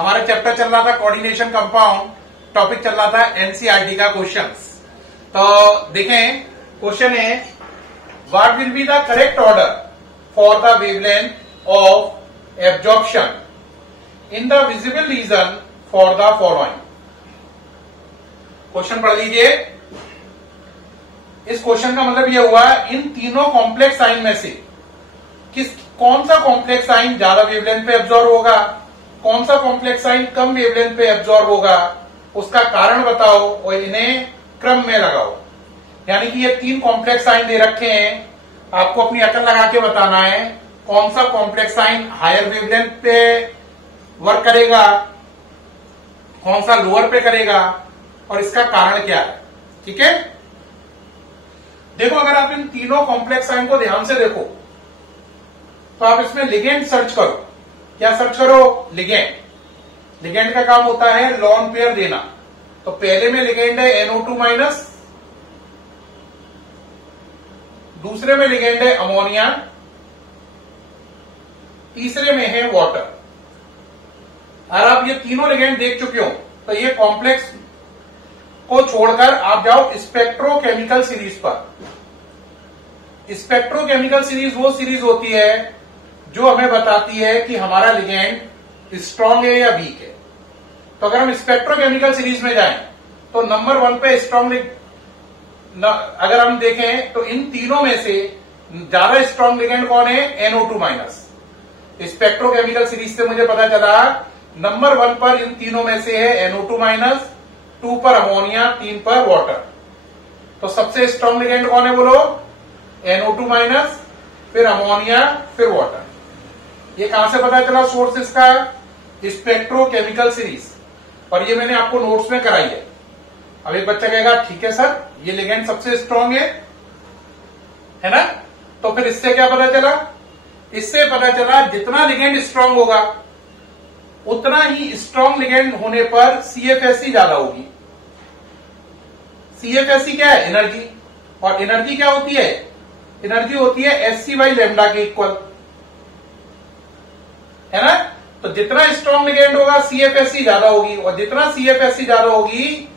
हमारा चैप्टर चल रहा था कोऑर्डिनेशन कंपाउंड, टॉपिक चल रहा था एनसीईआरटी का क्वेश्चंस। तो देखें क्वेश्चन है, what will be the correct order for the wavelength of absorption in the visible region for the following. Question पढ़ लीजिए। इस क्वेश्चन का मतलब यह हुआ, इन तीनों कॉम्प्लेक्स साइन में से कौन सा कॉम्प्लेक्स साइन ज्यादा वेवलेंथ पे एब्जॉर्ब होगा, कौन सा कॉम्प्लेक्स साइन कम वेवलेंथ पे एब्जॉर्ब होगा, उसका कारण बताओ और इन्हें क्रम में लगाओ। यानी कि ये तीन कॉम्प्लेक्स साइन दे रखे हैं, आपको अपनी अकल लगा के बताना है कौन सा कॉम्प्लेक्स साइन हायर वेवलेंथ पे वर्क करेगा, कौन सा लोअर पे करेगा और इसका कारण क्या है। ठीक है, देखो अगर आप इन तीनों कॉम्प्लेक्स साइन को ध्यान से देखो तो आप इसमें लिगेंड सर्च करो। क्या सर्च करो? लिगेंड। लिगेंड का काम होता है लॉन पेयर देना। तो पहले में लिगेंड है NO2 माइनस, दूसरे में लिगेंड है अमोनिया, तीसरे में है वाटर। अगर आप ये तीनों लिगेंड देख चुके हो तो ये कॉम्प्लेक्स को छोड़कर आप जाओ स्पेक्ट्रोकेमिकल सीरीज पर। स्पेक्ट्रोकेमिकल सीरीज वो सीरीज होती है जो हमें बताती है कि हमारा लिगेंड स्ट्रांग है या वीक है। तो अगर हम स्पेक्ट्रोकेमिकल सीरीज में जाएं तो नंबर 1 पे स्ट्रांग, अगर हम देखें तो इन तीनों में से ज्यादा स्ट्रांग लिगेंड कौन है? NO2 minus. स्पेक्ट्रोकेमिकल सीरीज से मुझे पता चला नंबर 1 पर इन तीनों में से है NO2 माइनस, 2 पर अमोनिया, 3 पर वाटर। तो सबसे स्ट्रांग लिगेंड कौन है बोलो? NO2 माइनस, फिर अमोनिया, फिर वाटर। ये कहां से पता चला सोर्स इसका? Spectrochemical series. और ये मैंने आपको नोट्स में कराई है। अब एक बच्चा कहेगा ठीक है सर ये लिगेंड सबसे स्ट्रांग है ना, तो फिर इससे क्या पता चला? इससे पता चला जितना लिगेंड स्ट्रांग होगा उतना ही स्ट्रांग लिगेंड होने पर CFSE ज्यादा होगी। CFSE क्या है? एनर्जी। और एनर्जी क्या होती है? एनर्जी होती है Hc/λ के इक्वल, है ना। तो जितना स्ट्रांग लिगेंड होगा CFSE ज्यादा होगी, और जितना CFSE ज्यादा होगी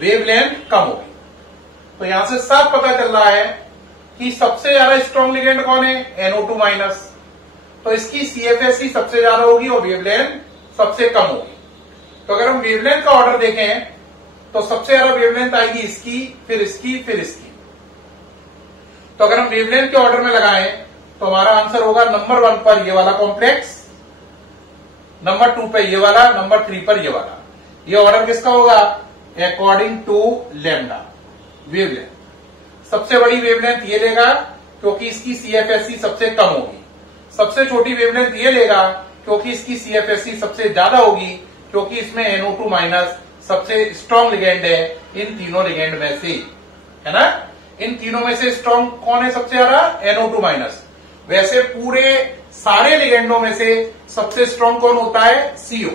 वेवलेंथ कम होगी। तो यहां से साफ पता चल रहा है कि सबसे ज्यादा स्ट्रांग लिगेंड कौन है? NO2 minus. तो इसकी CFSE सबसे ज्यादा होगी और वेवलेंथ सबसे कम होगी। तो अगर हम वेवलेंथ का ऑर्डर देखें तो सबसे ज्यादा वेवलेंथ आएगी इसकी, फिर इसकी, फिर इसकी। तो अगर हम वेवलेंथ के ऑर्डर में लगाएं तो हमारा आंसर होगा नंबर 1 पर ये वाला कॉम्प्लेक्स, नंबर 2 पे ये वाला, नंबर 3 पर ये वाला। ये ऑर्डर किसका होगा? According to lambda wavelength. सबसे बड़ी वेवलेंथ ये लेगा क्योंकि इसकी CFSE सबसे कम होगी। सबसे छोटी वेवलेंथ ये लेगा क्योंकि इसकी CFSE सबसे ज्यादा होगी, क्योंकि इसमें NO2 माइनस सबसे स्ट्रांग लिगेंड है इन तीनों लिगेंड में से, है ना। इन तीनों में से स्ट्रांग कौन है सबसे ज्यादा? NO2 minus. वैसे पूरे सारे लिगेंडों में से सबसे स्ट्रांग कौन होता है? CO।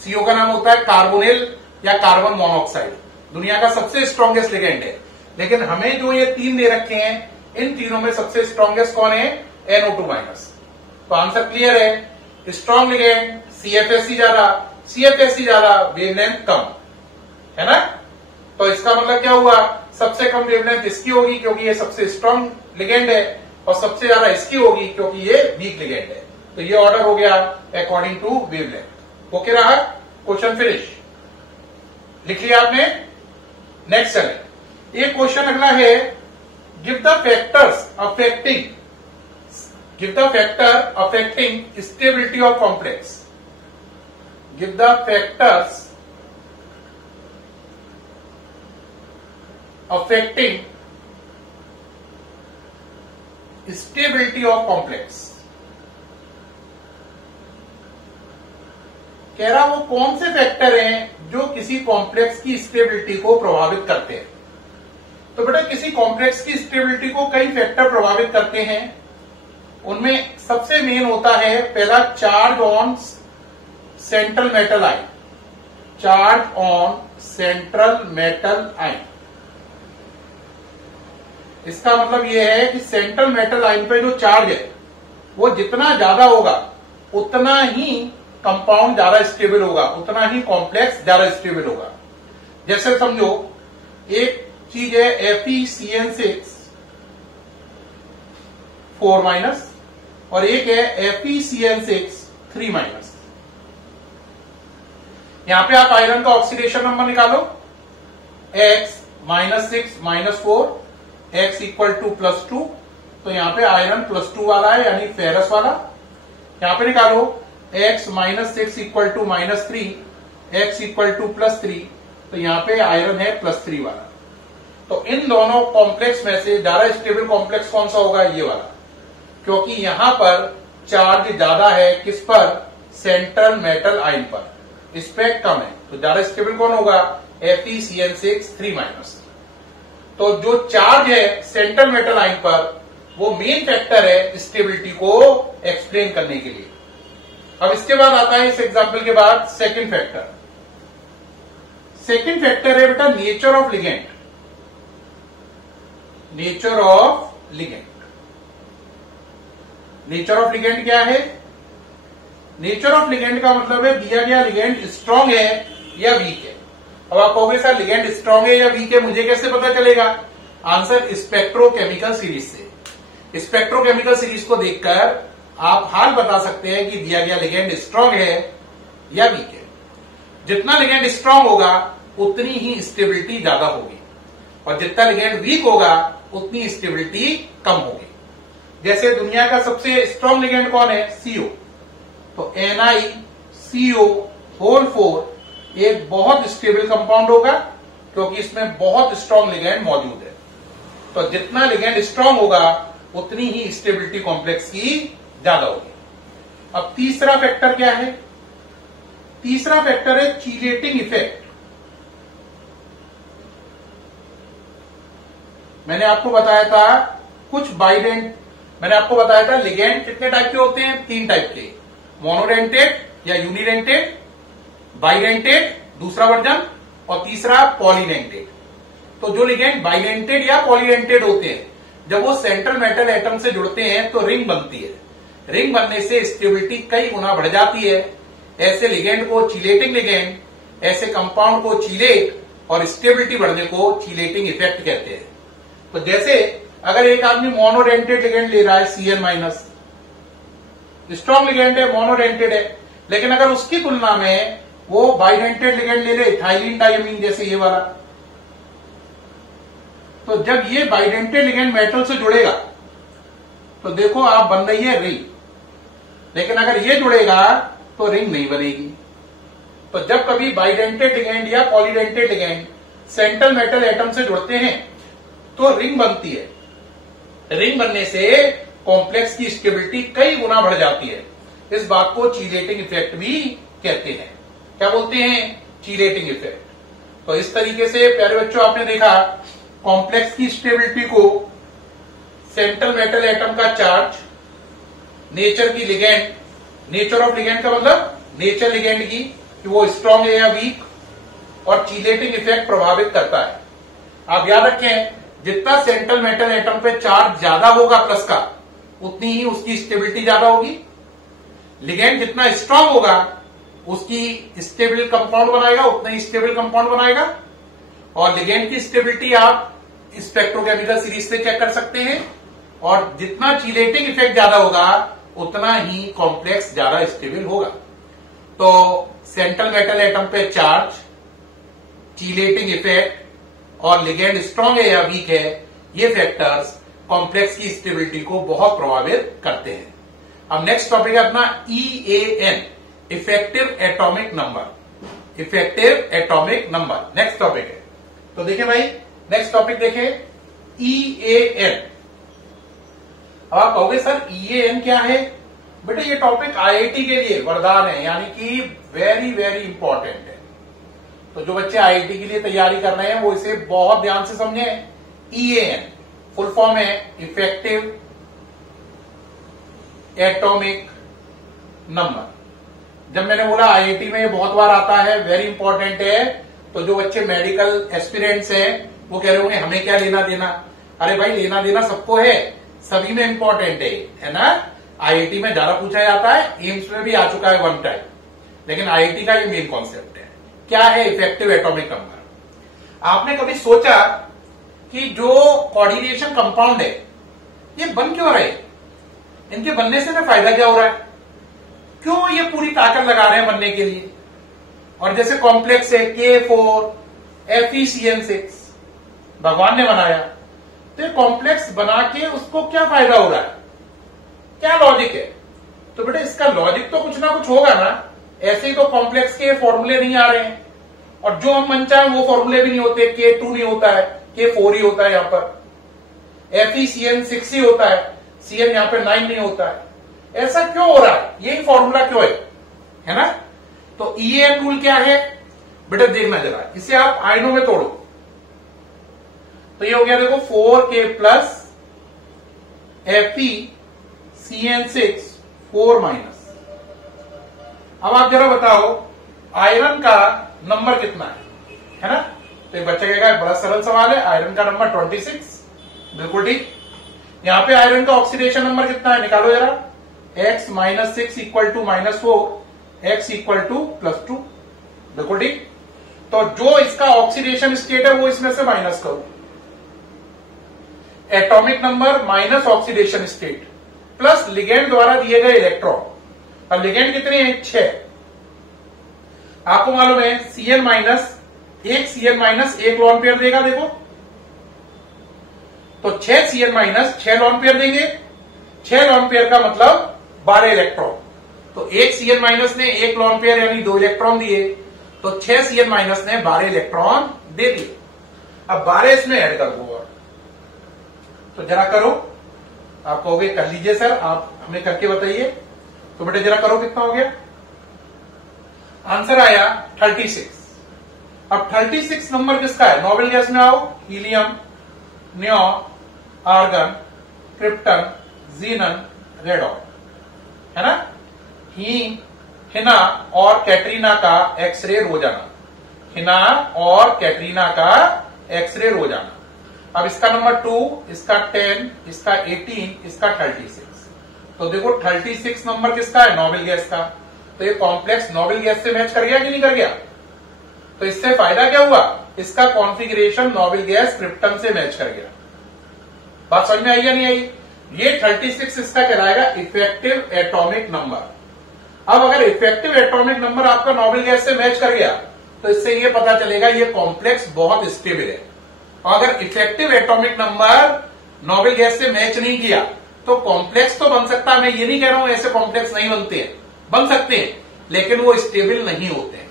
CO का नाम होता है कार्बोनिल या कार्बन मोनोऑक्साइड। दुनिया का सबसे स्ट्रांगेस्ट लिगेंड है। लेकिन हमें जो ये तीन दे रखे हैं इन तीनों में सबसे स्ट्रांगेस्ट कौन है? NO2 minus. तो आंसर क्लियर है, स्ट्रांग लिगेंड CFSE ज्यादा, CFSE ज्यादा वेवलेंथ कम, है ना। तो इसका मतलब क्या हुआ? सबसे कम वेवलेंथ इसकी होगी क्योंकि ये सबसे स्ट्रांग लिगेंड है, और सबसे ज्यादा इसकी होगी क्योंकि ये वीक लिगेंड है। तो ये ऑर्डर हो गया अकॉर्डिंग टू वेवलेंथ। ओके रहा? Question finish. लिख लिया आपने? नेक्स्ट चले। ये क्वेश्चन अगला है, give the factors affecting stability of complex. Give the factors affecting stability of complex. कह रहा वो कौन से फैक्टर हैं जो किसी कॉम्प्लेक्स की स्टेबिलिटी को प्रभावित करते हैं। तो बेटा किसी कॉम्प्लेक्स की स्टेबिलिटी को कई फैक्टर प्रभावित करते हैं। उनमें सबसे मेन होता है पहला, charge on central metal ion. Charge on central metal ion, इसका मतलब यह है कि सेंट्रल मेटल आयन पे जो चार्ज है वो जितना ज्यादा होगा उतना ही कंपाउंड ज्यादा स्टेबल होगा उतना ही कॉम्प्लेक्स ज्यादा स्टेबल होगा। जैसे समझो एक चीज है FeCN6 4- और एक है FeCN6 3-। यहां पे आप आयरन का ऑक्सीडेशन नंबर निकालो, X -6 -4 X = +2, तो यहां पे आयरन +2 वाला है यानी फेरस वाला। यहां पे निकालो X -6 = -3 X = +3, तो यहां पे आयरन है +3 वाला। तो इन दोनों कॉम्प्लेक्स में से ज्यादा स्टेबल कॉम्प्लेक्स कौन सा होगा? ये वाला, क्योंकि यहां पर चार्ज ज्यादा है किस पर? सेंट्रल मेटल आयन पर, इस पे कम है, तो ज्यादा स्टेबल कौन होगा? FeCN6 3-। तो जो चार्ज है सेंट्रल मेटल आयन पर वो मेन फैक्टर है स्टेबिलिटी को एक्सप्लेन करने के लिए। अब इसके बाद आता है, इस एग्जांपल के बाद सेकंड फैक्टर। सेकंड फैक्टर है बेटा nature of ligand. Nature of ligand, nature of ligand क्या है? नेचर ऑफ लिगेंड का मतलब है दिया गया लिगेंड स्ट्रांग है या वीक है। अब आप कहोगे सर लिगेंड स्ट्रांग है या वीक है मुझे कैसे पता चलेगा? आंसर स्पेक्ट्रोकेमिकल सीरीज से। स्पेक्ट्रोकेमिकल सीरीज को देखकर आप हाल बता सकते हैं कि दिया गया लिगेंड स्ट्रांग है या वीक है। जितना लिगेंड स्ट्रांग होगा उतनी ही स्टेबिलिटी ज्यादा होगी, और जितना लिगेंड वीक होगा उतनी स्टेबिलिटी कम होगी। जैसे दुनिया का सबसे स्ट्रांग लिगेंड कौन है? CO। तो NiCO4 एक बहुत स्टेबल कंपाउंड होगा क्योंकि इसमें बहुत स्ट्रांग लिगेंड मौजूद है। तो जितना लिगेंड स्ट्रांग होगा उतनी ही स्टेबिलिटी कॉम्प्लेक्स की ज्यादा होगी। अब तीसरा फैक्टर क्या है? तीसरा फैक्टर है चीलेटिंग इफेक्ट। मैंने आपको बताया था कुछ बाइडेंट, मैंने आपको बताया था लिगेंड कितने टाइप के होते हैं? 3 टाइप के, मोनोडेंटेड या यूनिडेंटेड, बाइडेंटेड दूसरा वर्जन, और तीसरा पॉलीडेंटेड। तो जो लिगेंड बाइडेंटेड या पॉलीडेंटेड होते हैं, जब वो सेंट्रल मेटल एटम से जुड़ते हैं तो रिंग बनती है। रिंग बनने से स्टेबिलिटी कई गुना बढ़ जाती है। ऐसे लिगेंड को चीलेटिंग लिगेंड, ऐसे कंपाउंड को चीलेट और स्टेबिलिटी बढ़ने को चीलेटिंग इफेक्ट कहते हैं। तो जैसे अगर एक आदमी मोनोडेंटेड लिगेंड ले रहा है CN-, स्ट्रॉन्ग लिगेंड है, मोनोडेंटेड है, लेकिन अगर उसकी तुलना में वो बाइडेंटेड लिगेंड ले ले, इथाइलिन डायमीन जैसे ये वाला, तो जब ये बाइडेंटेड लिगेंड मेटल से जुड़ेगा तो देखो आप बन रही है रिंग, लेकिन अगर ये जुड़ेगा तो रिंग नहीं बनेगी। तो जब कभी बाइडेंटेड लिगेंड या polydentate ligand central metal atom से जुड़ते हैं तो रिंग बनती है। रिंग बनने से कॉम्प्लेक्स की स्टेबिलिटी कई गुना बढ़ जाती है। इस बात को चीलेटिंग इफेक्ट भी कहते हैं। क्या बोलते हैं? चीलेटिंग इफेक्ट। तो इस तरीके से प्यारे बच्चों आपने देखा कॉम्प्लेक्स की स्टेबिलिटी को सेंट्रल मेटल एटम का चार्ज, नेचर की लिगेंड, नेचर ऑफ लिगेंड का मतलब नेचर लिगेंड की कि वो स्ट्रांग है या वीक, और चीलेटिंग इफेक्ट प्रभावित करता है। आप याद रखें जितना सेंट्रल मेटल एटम पे चार्ज ज्यादा होगा प्लस का उतनी ही उसकी स्टेबिलिटी ज्यादा होगी। लिगेंड जितना स्ट्रांग होगा उसकी स्टेबल कंपाउंड बनाएगा, उतना ही स्टेबल कंपाउंड बनाएगा। और लिगेंड की स्टेबिलिटी आप स्पेक्ट्रोकेमिकल सीरीज से चेक कर सकते हैं। और जितना चीलेटिंग इफेक्ट ज्यादा होगा उतना ही कॉम्प्लेक्स ज्यादा स्टेबल होगा। तो सेंट्रल मेटल एटम पे चार्ज, चीलेटिंग इफेक्ट और लिगेंड स्ट्रांग है या वीक है, ये फैक्टर्स कॉम्प्लेक्स की स्टेबिलिटी को बहुत प्रभावित करते हैं। अब नेक्स्ट टॉपिक है अपना EAN, effective atomic number. Effective atomic number next topic है। तो देखिए भाई नेक्स्ट टॉपिक देखें EAN। अब आप कहोगे सर EAN क्या है? बेटा ये टॉपिक IIT के लिए वरदान है, यानी कि वेरी वेरी इंपॉर्टेंट है। तो जो बच्चे IIT के लिए तैयारी कर रहे हैं वो इसे बहुत ध्यान से समझें। EAN फुल फॉर्म है इफेक्टिव एटॉमिक नंबर। जब मैंने बोला IIT में ये बहुत बार आता है, वेरी इंपॉर्टेंट है, तो जो बच्चे मेडिकल एस्पिरेंट्स हैं वो कह रहे होंगे हमें क्या लेना देना। अरे भाई लेना देना सबको है, सभी में इंपॉर्टेंट है ना। IIT में ज्यादा पूछा जाता है, एम्स में भी आ चुका है 1 टाइम। लेकिन आईआईटी का ये मेन कॉन्सेप्ट है। क्या है इफेक्टिव एटॉमिक नंबर? आपने कभी सोचा कि जो कोऑर्डिनेशन कंपाउंड है ये बन क्यों रहे, इनके बनने से हमें फायदा क्या हो रहा है, क्यों ये पूरी ताकत लगा रहे हैं बनने के लिए? और जैसे कॉम्प्लेक्स है K4 FeCN6 भगवान ने बनाया, तो ये कॉम्प्लेक्स बना के उसको क्या फायदा हो रहा है, क्या लॉजिक है? तो बेटा इसका लॉजिक तो कुछ ना कुछ होगा ना, ऐसे ही तो कॉम्प्लेक्स के फॉर्मूले नहीं आ रहे हैं, और जो हम मन चाहे वो फॉर्मूले भी नहीं होते, K2 नहीं होता है, K4 ही होता है, यहां पर FeCN6 ही होता है, CN यहां पे 9 नहीं होता है। ऐसा क्यों हो रहा है, यही फॉर्मूला क्यों है ना? तो EAN रूल क्या है बेटा, देखना जरा, इसे आप आयनों में तोड़ो तो ये हो गया देखो 4K प्लस FeCN6 4 माइनस। अब आप जरा बताओ आयरन का नंबर कितना है ना? तो ये बच्चा कहेगा बड़ा सरल सवाल है, आयरन का नंबर 26, बिल्कुल ठीक। यहां पे आयरन का ऑक्सीडेशन नंबर कितना है, निकालो जरा, x minus 6 equal to -4, x equal to +2, बिल्कुल ठीक। तो जो इसका ऑक्सीडेशन स्टेट है वो इसमें से माइनस करो, atomic number minus oxidation state plus ligand द्वारा दिए गए इलेक्ट्रॉन। अब लिगेंड कितने हैं, 6। आपको मालूम है Cn माइनस एक लॉन पेयर देगा, देखो तो 6 Cn माइनस 6 लॉन पेयर देंगे, 6 लॉन पेयर का मतलब 12 इलेक्ट्रॉन। तो एक Cn माइनस ने 1 लॉन पेयर यानी 2 इलेक्ट्रॉन दिए, तो 6 Cn माइनस ने 12 इलेक्ट्रॉन दे दिए। अब 12 इसमें ऐड कर दो, तो जरा करो, आप कहोगे कर लीजिए सर, आप हमें करके बताइए, तो बेटे जरा करो कितना हो गया, आंसर आया 36। अब 36 नंबर किसका है, नोबेल गैस में आओ, helium, neon, argon, krypton, xenon, radon, है ना? हिना और कैटरीना का एक्सरे रोजाना, हिना और कैटरीना का एक्सरे रोजाना। अब इसका नंबर 2, इसका 10, इसका 18, इसका 36। तो देखो 36 नंबर किसका है, नोबेल गैस का। तो ये कॉम्प्लेक्स नोबेल गैस से मैच कर गया कि नहीं कर गया? तो इससे फायदा क्या हुआ, इसका कॉन्फ़िगरेशन नोबेल गैस क्रिप्टन से मैच कर गया। बात समझ में आई या नहीं आई? ये 36 इसका कहलाएगा इफेक्टिव एटॉमिक नंबर। अब अगर इफेक्टिव एटॉमिक नंबर आपका नोबेल गैस से मैच कर गया तो इससे ये पता चलेगा ये कॉम्प्लेक्स बहुत स्टेबल है। और अगर effective atomic number noble gas से मैच नहीं किया तो कॉम्प्लेक्स तो बन सकता है, मैं ये नहीं कह रहा हूं ऐसे कॉम्प्लेक्स नहीं बनते हैं, बन सकते हैं, लेकिन वो स्टेबल नहीं होते हैं।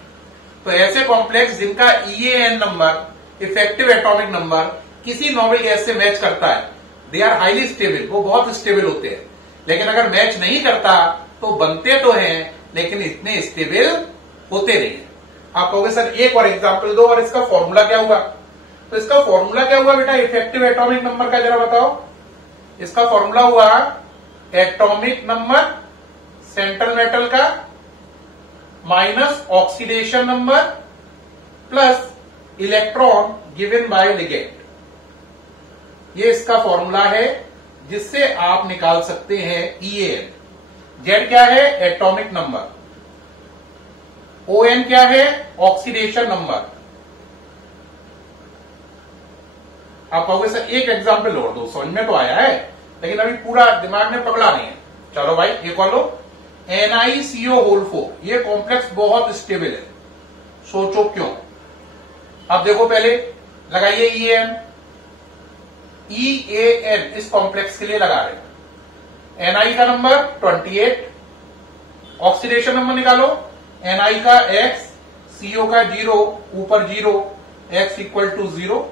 तो ऐसे कॉम्प्लेक्स जिनका EAN number effective atomic number किसी नोबेल गैस से मैच करता है, दे आर हाईली स्टेबल, वो बहुत स्टेबल होते हैं। लेकिन अगर मैच नहीं करता तो बनते तो हैं लेकिन इतने स्टेबल होते नहीं है। आप कहोगे सर एक और एग्जांपल दो और इसका फॉर्मूला क्या हुआ? तो इसका फॉर्मूला क्या हुआ बेटा इफेक्टिव एटॉमिक नंबर का, जरा बताओ। इसका फॉर्मूला हुआ एटॉमिक नंबर सेंट्रल मेटल का minus oxidation number plus electron given by ligand. ये इसका फॉर्मूला है जिससे आप निकाल सकते हैं EAN। Z क्या है, एटॉमिक नंबर, ON क्या है, ऑक्सीडेशन नंबर। आप कहोगे सर एक एग्जांपल और दो, समझ में तो आया है लेकिन अभी पूरा दिमाग में पकड़ा नहीं है। चलो भाई ये कॉल लो, NiCO4, ये कॉम्प्लेक्स बहुत स्टेबल है, सोचो क्यों। अब देखो पहले लगाइए EAN, EAN इस कॉम्प्लेक्स के लिए लगा रहे हैं। Ni का नंबर 28, ऑक्सीडेशन नंबर निकालो, Ni का X, CO का 0, ऊपर 0, X equal to 0,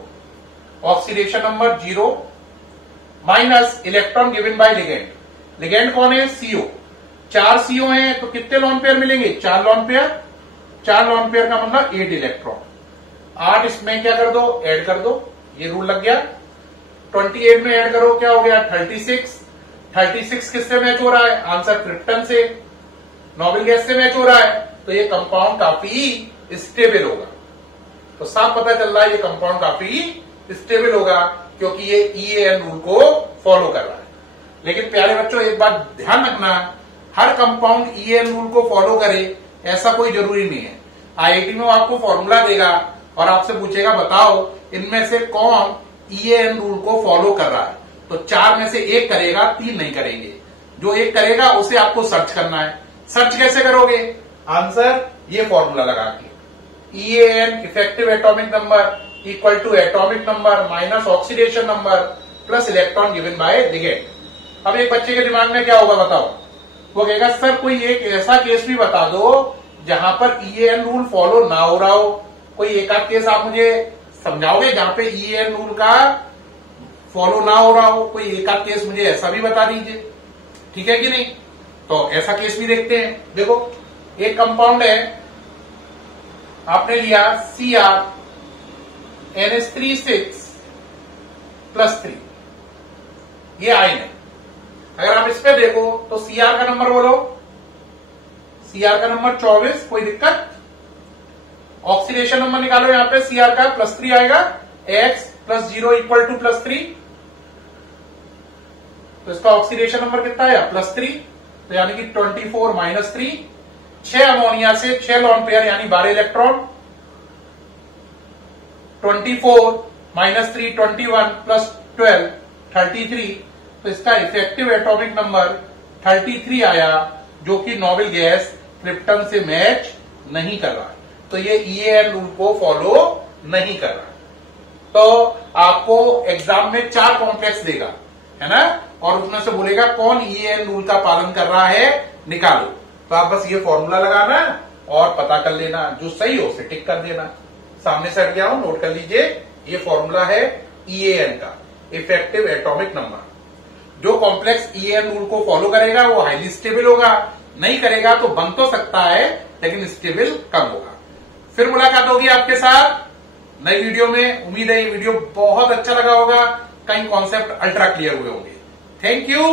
oxidation number 0 minus electron given by ligand. Ligand कौन है, CO। 4 CO हैं तो कितने लॉन पेयर मिलेंगे, 4 लॉन पेयर। 4 लॉन पेयर का मतलब 8 इलेक्ट्रॉन। 8 इसमें क्या कर दो, ऐड कर दो, ये रूल लग गया। 28 में ऐड करो, क्या हो गया 36। 36 किससे मैच हो रहा है, आंसर क्रिप्टन से, नोबेल गैस से मैच हो रहा है। तो ये कंपाउंड काफी स्टेबल होगा। तो साफ पता चल रहा है ये कंपाउंड काफी स्टेबल होगा क्योंकि ये EAN रूल को फॉलो कर रहा है। लेकिन प्यारे बच्चों एक बात ध्यान रखना, हर कंपाउंड EAN रूल को फॉलो करे ऐसा कोई जरूरी नहीं है। आईआईटी में वो आपको फॉर्मूला देगा और आपसे पूछेगा बताओ इनमें से कौन EAN रूल को फॉलो कर रहा है, तो 4 में से 1 करेगा, 3 नहीं करेंगे। जो 1 करेगा उसे आपको सर्च करना है। सर्च कैसे करोगे? आंसर ये फॉर्मूला लगा के, EAN effective atomic number equal to atomic number minus oxidation number plus electron given by ligand. अब एक बच्चे के दिमाग में क्या होगा बताओ? वो कहेगा सर कोई एक ऐसा केस भी बता दो जहां पर EAN रूल फॉलो ना हो रहा हो। कोई एक आध केस आप मुझे समझाओगे जहां पे EAN रूल का फॉलो ना हो रहा हो? कोई एक आध केस मुझे ऐसा भी बता दीजिए, ठीक है कि नहीं? तो ऐसा केस भी देखते हैं। देखो एक कंपाउंड है, आपने लिया CrNH3 6+3, ये आयन है। अगर आप इस पे देखो तो Cr का नंबर बोलो, Cr का नंबर 24, कोई दिक्कत? ऑक्सीडेशन नंबर निकालो, यहां पे Cr का +3 आएगा, X + 0 इक्वल टू +3, तो इसका ऑक्सीडेशन नंबर कितना है? +3, तो यानी कि 24 - 3, 6 अमोनिया से 6 लॉन पेयर यानी 12 इलेक्ट्रॉन, 24 - 3 21 + 12 33, तो इसका इफेक्टिव एटॉमिक नंबर 33 आया, जो कि नोबेल गैस क्रिप्टन से मैच नहीं कर रहा। तो ये EAN रूल को फॉलो नहीं कर रहा। तो आपको एग्जाम में 4 कॉम्प्लेक्स देगा, है ना, और उसमें से बोलेगा कौन EAN रूल का पालन कर रहा है, निकालो। तो आप बस ये फॉर्मूला लगाना और पता कर लेना, जो सही हो उसे टिक कर देना। सामने से हट गया हूं, नोट कर लीजिए, ये फॉर्मूला है EAN का, इफेक्टिव एटॉमिक नंबर। जो कॉम्प्लेक्स EAN रूल को फॉलो करेगा वो हाईली स्टेबल होगा, नहीं करेगा तो बन तो सकता है लेकिन स्टेबल कम होगा। फिर मुलाकात होगी आपके साथ नई वीडियो में। उम्मीद है ये वीडियो बहुत अच्छा लगा होगा, कई कॉन्सेप्ट अल्ट्रा क्लियर हुए होंगे। Thank you.